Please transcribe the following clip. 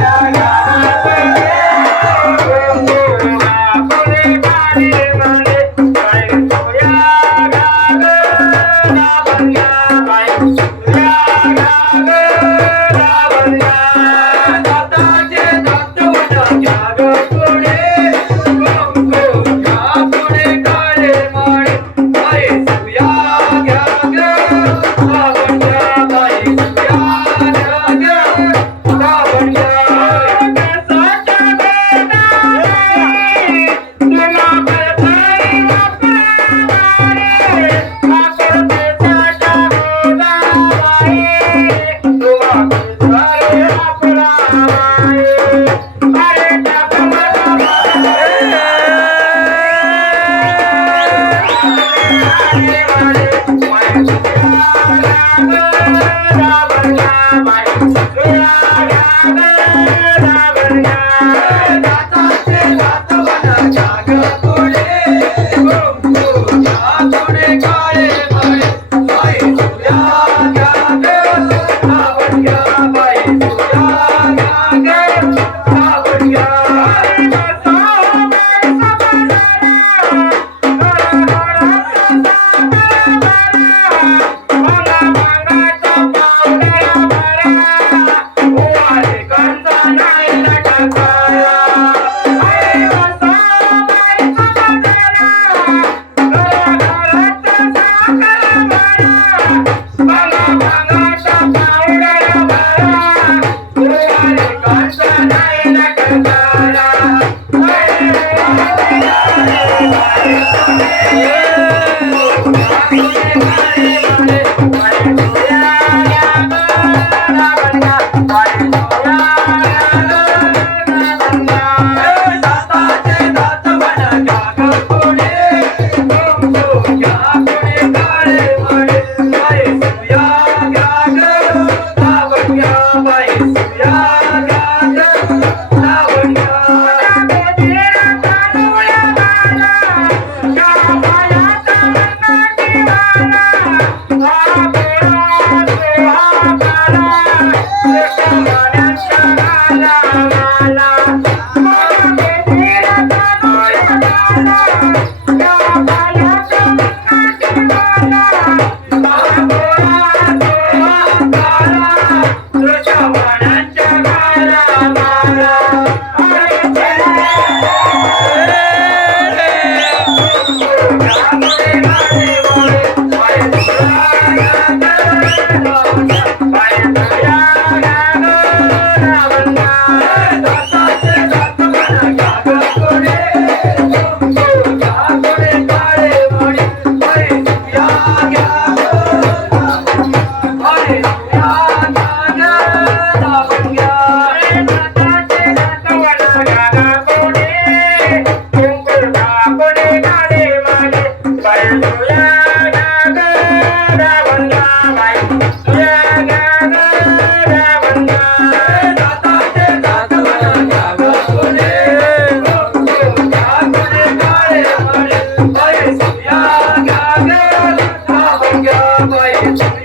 Yeah. Kancha Bye. I'm language